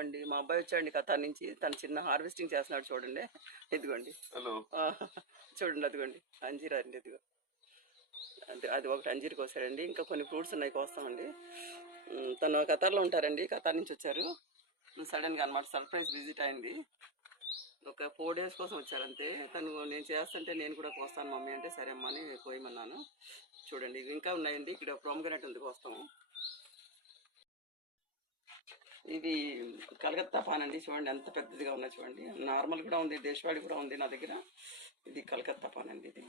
అండి మా అబ్బాయి వచ్చాడండి ఖతార్ నుంచి. తను చిన్న హార్వెస్టింగ్ చేస్తున్నాడు చూడండి. ఇదిగోండి. హలో చూడండి అదిగోండి అంజీరా అండి. ఇదిగో అది ఒకటి అంజీర్ కోసాడండి. ఇంకా కొన్ని ఫ్రూట్స్ ఉన్నాయి కోస్తామండి. తను ఖతార్లో ఉంటారండి. ఖతార్ నుంచి వచ్చారు. సడన్గా అనమాట సర్ప్రైజ్ విజిట్ అయింది. ఒక 4 days కోసం వచ్చారంతే. తను నేను చేస్తుంటే నేను కూడా కోస్తాను మమ్మీ అంటే సరే అమ్మ అని కోయమన్నాను. చూడండి ఇవి ఇంకా ఉన్నాయండి. ఇక్కడ ప్రోమోగ్రానేట్ ఉంది కోస్తాము. ఇది కలకత్తా పాన్ అండి. చూడండి ఎంత పెద్దదిగా ఉన్నాయి చూడండి. నార్మల్ కూడా ఉంది, దేశవాళి కూడా ఉంది నా దగ్గర. ఇది కలకత్తా పాన్ అండి. ఇది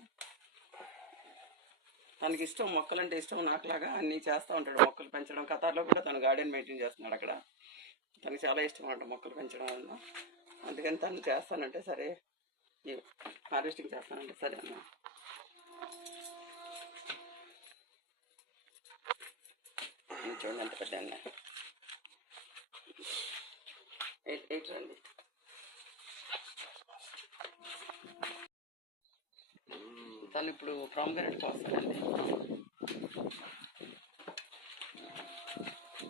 తనకి ఇష్టం, మొక్కలంటే ఇష్టం నాకులాగా అన్నీ చేస్తూ ఉంటాడు. మొక్కలు పెంచడం, ఖతార్లో కూడా తను గార్డెన్ మెయింటైన్ చేస్తున్నాడు. అక్కడ తనకి చాలా ఇష్టం అంట మొక్కలు పెంచడం వల్ల. అందుకని తను చేస్తానంటే సరే హార్వెస్టింగ్ చేస్తానంటే సరే అన్న. చూడండి ఎంత పెద్ద అన్న. 8 రండి. తను ఇప్పుడు ప్రోమోగ్రానేట్ కోస్తాడండి.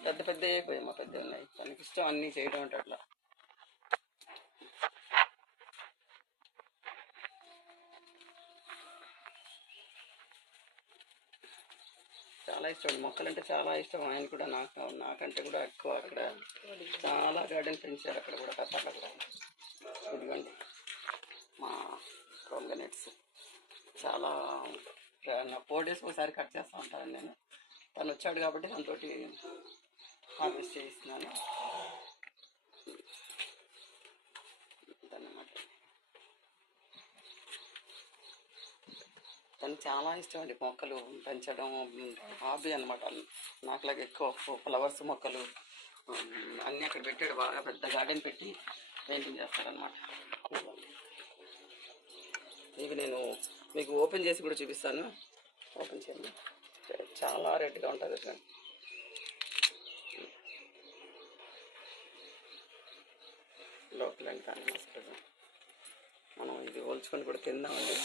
పెద్ద పెద్ద అయిపోయాయి, పెద్ద ఉన్నాయి. తనకి ఇష్టం అన్నీ చేయడం అంటే అట్లా. చాలా ఇష్టం మొక్కలంటే చాలా ఇష్టం. ఆయన కూడా నాకంటే కూడా ఎక్కువ. అక్కడ చాలా గార్డెన్ పెంచారు అక్కడ కూడా ఖతార్లో కూడా. ఇదిగోండి మా ప్రోమోగ్రానేట్స్ చాలా 4 days ఒకసారి కట్ చేస్తూ ఉంటాను నేను. తను వచ్చాడు కాబట్టి దాంతోటి హార్వెస్ట్ చేయిస్తున్నాను అన్నమాట. తను చాలా ఇష్టం అండి మొక్కలు పెంచడం, హాబీ అనమాట. నాకులాగా ఎక్కువ ఫ్లవర్స్ మొక్కలు అన్నీ అక్కడ పెట్టాడు. బాగా పెద్ద గార్డెన్ పెట్టి పెయింటింగ్ చేస్తారనమాట. ఇవి నేను మీకు ఓపెన్ చేసి కూడా చూపిస్తాను. ఓపెన్ చేయండి. చాలా రెడ్గా ఉంటుంది చూడండి. లోపల కానీ మనం ఇది ఓల్చుకొని కూడా తిందామండి.